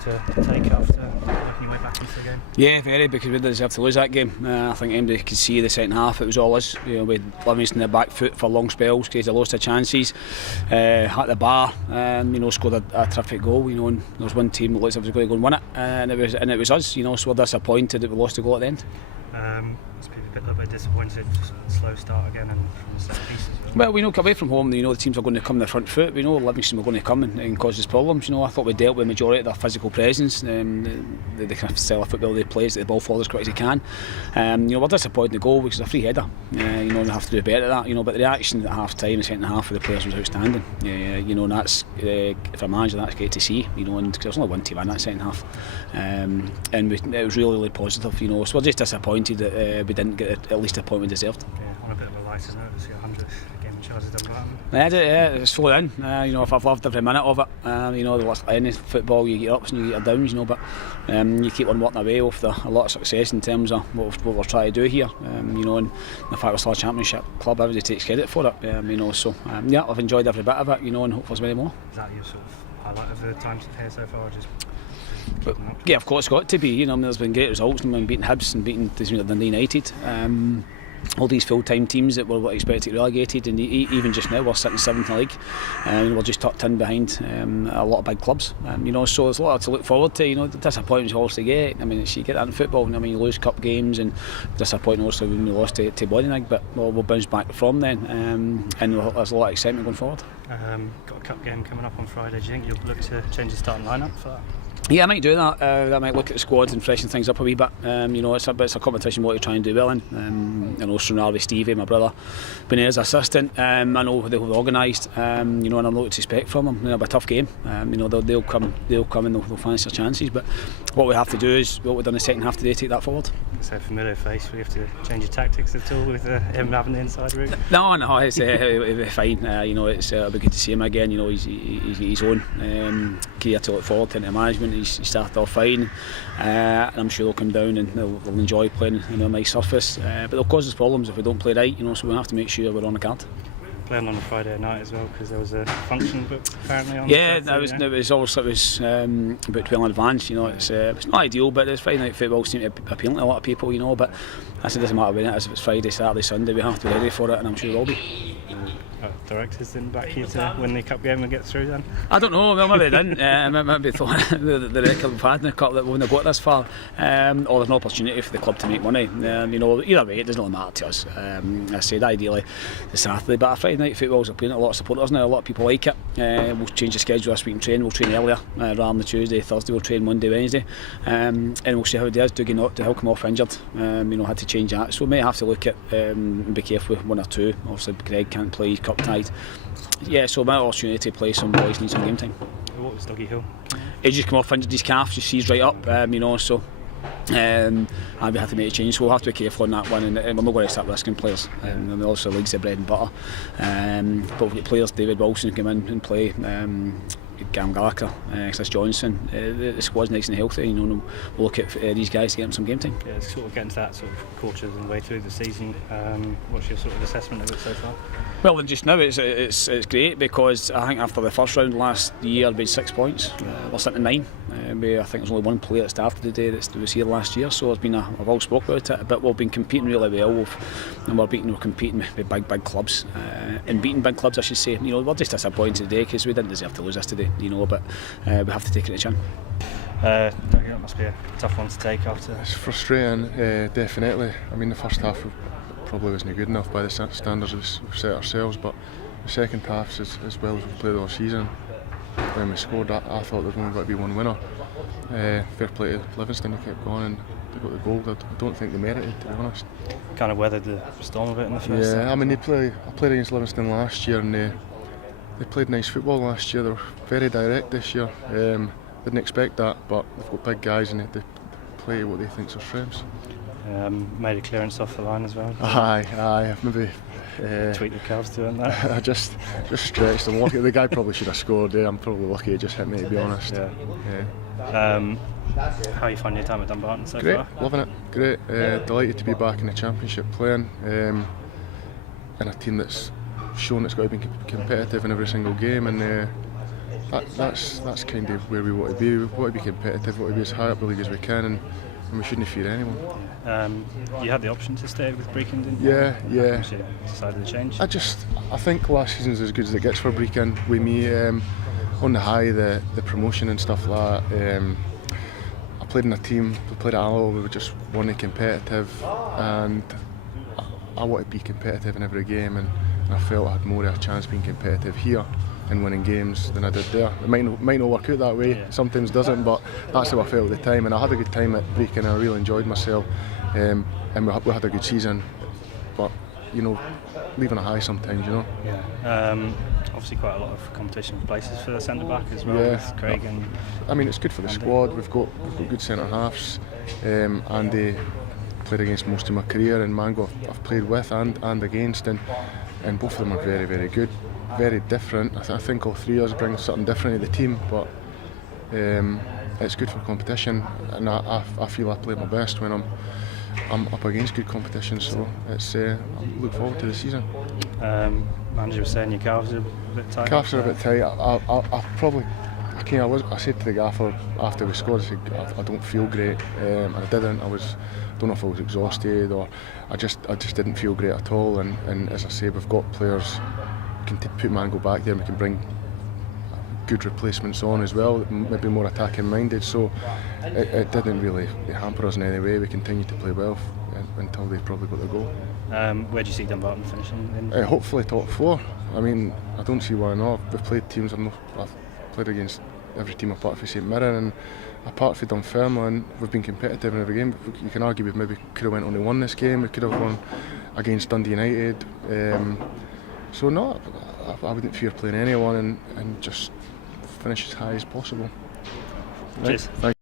to take after working your way back into the game? Yeah, very, because we didn't deserve to lose that game. I think anybody could see the second half, it was all us. You know, we had Livingston in the back foot for long spells, created loads of chances, hit the bar, and you know, scored a terrific goal. You know, and there was one team that looked like it was going to go and win it, and it was us. You know, so we're disappointed that we lost the goal at the end. Must be a little bit disappointed, slow start again and from the set piece as well. We know away from home, you know, the teams are going to come in the front foot. We know Livingston were going to come and cause us problems. You know, I thought we dealt with the majority of their physical presence, the kind of style of football they play, the ball forward as quick as they can. You know, we're disappointed in the goal because it's a free header. You know, we have to do better at that. You know, but the reaction at half time, the second half of the players was outstanding. You know, and that's for a manager, that's great to see. You know, and cause there's only one team in that second half, and it was really positive. You know, so we're just disappointed that we didn't get at least a point we deserved. Yeah, on a bit of a lighter note, it's your 100th game in charge of Dumbarton. Yeah, it's full in. You know, I've loved every minute of it. You know, like any football, you get ups and you get downs. You know, but you keep on working away with a lot of success in terms of what we're trying to do here. You know, and the fact we're still a championship club, everybody takes credit for it. You know, so yeah, I've enjoyed every bit of it. You know, and hopefully there's many more. Is that your sort of highlight of the time here so far? Or just but, yeah, of course, it's got to be. You know, I mean, there's been great results. I mean, beating Hibs and beating Dundee United. All these full-time teams that were expected to get relegated, and even just now we're sitting 7th in the league, and we're just tucked in behind a lot of big clubs. You know, so there's a lot to look forward to. You know, the disappointments you obviously get. I mean, you get that in football. I mean, you lose cup games, and disappointing also when you lost to Bodynig, but we'll bounce back from then, and there's a lot of excitement going forward. Got a cup game coming up on Friday. Do you think you'll look to change the starting lineup for that? Yeah, I might do that. I might look at the squads and freshen things up a wee bit. You know, it's a competition what you try and do well in. I know Sonarvi, Stevie, my brother, been his assistant. I know they've organised. You know, and I'm looking to expect from them. It'll be a tough game. You know, they'll come and they'll fancy their chances. But what we have to do is what we've done in the second half today, take that forward. So familiar face. We have to change your tactics at all with him having the inside route. No, it's he'll be fine. You know, it'll be good to see him again. You know, he's his own career to look forward to into management. He started off fine, and I'm sure they'll come down and they'll enjoy playing on a nice surface. But they'll cause us problems if we don't play right. You know, so we have to make sure we're on the card. Playing on a Friday night as well, because there was a function booked apparently on. Yeah, it was booked well in advance. You know, it's not ideal, but it's Friday night football seems to be appealing to a lot of people. You know, but it doesn't matter when it is. If it's Friday, Saturday, Sunday, we have to be ready for it, and I'm sure we will be. Directors didn't back you to win the cup game and get through then? I don't know, well maybe they didn't. Maybe thought the record we've had in the cup that we wouldn't have got this far, or there's an opportunity for the club to make money. You know, either way it doesn't really matter to us. I said ideally the Saturday, but Friday night football's appealing to a lot of supporters now. A lot of people like it. We'll change the schedule this week and train. We'll train earlier rather than the Tuesday, Thursday. We'll train Monday, Wednesday, and we'll see how it does. Dougie Hill come off injured. You know, had to change that, so we may have to look at and be careful with one or two. Obviously Greg can't play, he's cup tied. Yeah, so my opportunity to play some boys need some game time. What was Dougie Hill? He just come off injured his calf, just sees right up, you know, so and we have to make a change, so we'll have to be careful on that one, and we're not going to start risking players. And also league's the bread and butter, but we've got players, David Wilson come in and play, Gam Gallagher, Chris Johnson. The squad's nice and healthy. You know, we'll look at these guys to get them some game time. Yeah, it's sort of getting to that sort of quarters and way through the season. What's your sort of assessment of it so far? Well, just now it's great, because I think after the first round last year we had 6 points. We're sitting at 9. I think there's only one player that started today that was here last year, so it's been I've all spoke about it, but we've been competing really well, and we're competing with big clubs, and beating big clubs I should say. You know, we're just disappointed today because we didn't deserve to lose this today. You know, but we have to take it to chin. That must be a tough one to take after. It's frustrating, definitely. I mean, the first half probably wasn't good enough by the standards we've set ourselves, but the second half, as well as we've played all season, when we scored, I thought there was only going to be one winner. Fair play to Livingston, they kept going and they got the goal. I don't think they merited, to be honest. Kind of weathered the storm a bit in the first. Yeah, I mean, I played against Livingston last year, and they played nice football last year. They were very direct this year. Didn't expect that, but they've got big guys and they play what they think's their strengths. Made a clearance off the line as well. Aye, maybe. Tweet the calves doing that. I just stretched and lucky. The guy probably should have scored. I'm probably lucky it just hit me, to be honest. Yeah. How are you finding your time at Dumbarton so Great, far? loving it. Great. Delighted to be back in the Championship playing, in a team that's shown it's got to be competitive in every single game, and that's kind of where we want to be. We want to be competitive, we want to be as high up the league as we can, and we shouldn't fear anyone. You had the option to stay with Brecon, didn't you? Yeah. You decided to change. I think last season's as good as it gets for Brecon. With me on the high, the promotion and stuff like that. I played in a team. We played at Alloa. We were just wanting competitive, and I want to be competitive in every game. And I felt I had more of a chance being competitive here and winning games than I did there. It might not work out that way. Yeah. Sometimes doesn't, but that's how I felt at the time. And I had a good time at Brecon. I really enjoyed myself, and we had a good season. But leaving a high sometimes, Yeah. Obviously, quite a lot of competition for places for the centre back as well. Yeah. With Craig and. I mean, it's good for the squad. We've got good centre halves. Andy played against most of my career, and Mango I've played with and against, and both of them are very, very good. Very different. I think all three of us bring something different to the team, but it's good for competition, and I feel I play my best when I'm up against good competition. So it's I look forward to the season. Manager was saying your calves are a bit tight. Calves are a bit tight. I said to the gaffer after we scored, I said I don't feel great, and I didn't. Don't know if I was exhausted or I just didn't feel great at all. And as I say, we've got players. We can put Mango back there, and we can bring good replacements on as well, maybe more attacking minded. So it didn't really hamper us in any way. We continued to play well until they probably got their goal. Where do you see Dumbarton finishing in? Hopefully top 4. I mean, I don't see why not. We've played teams. I've played against every team apart from St Mirren and apart from Dunfermline, we've been competitive in every game. You can argue we maybe could have went on and won this game. We could have won against Dundee United. So no, I wouldn't fear playing anyone and just finish as high as possible. Cheers. Right.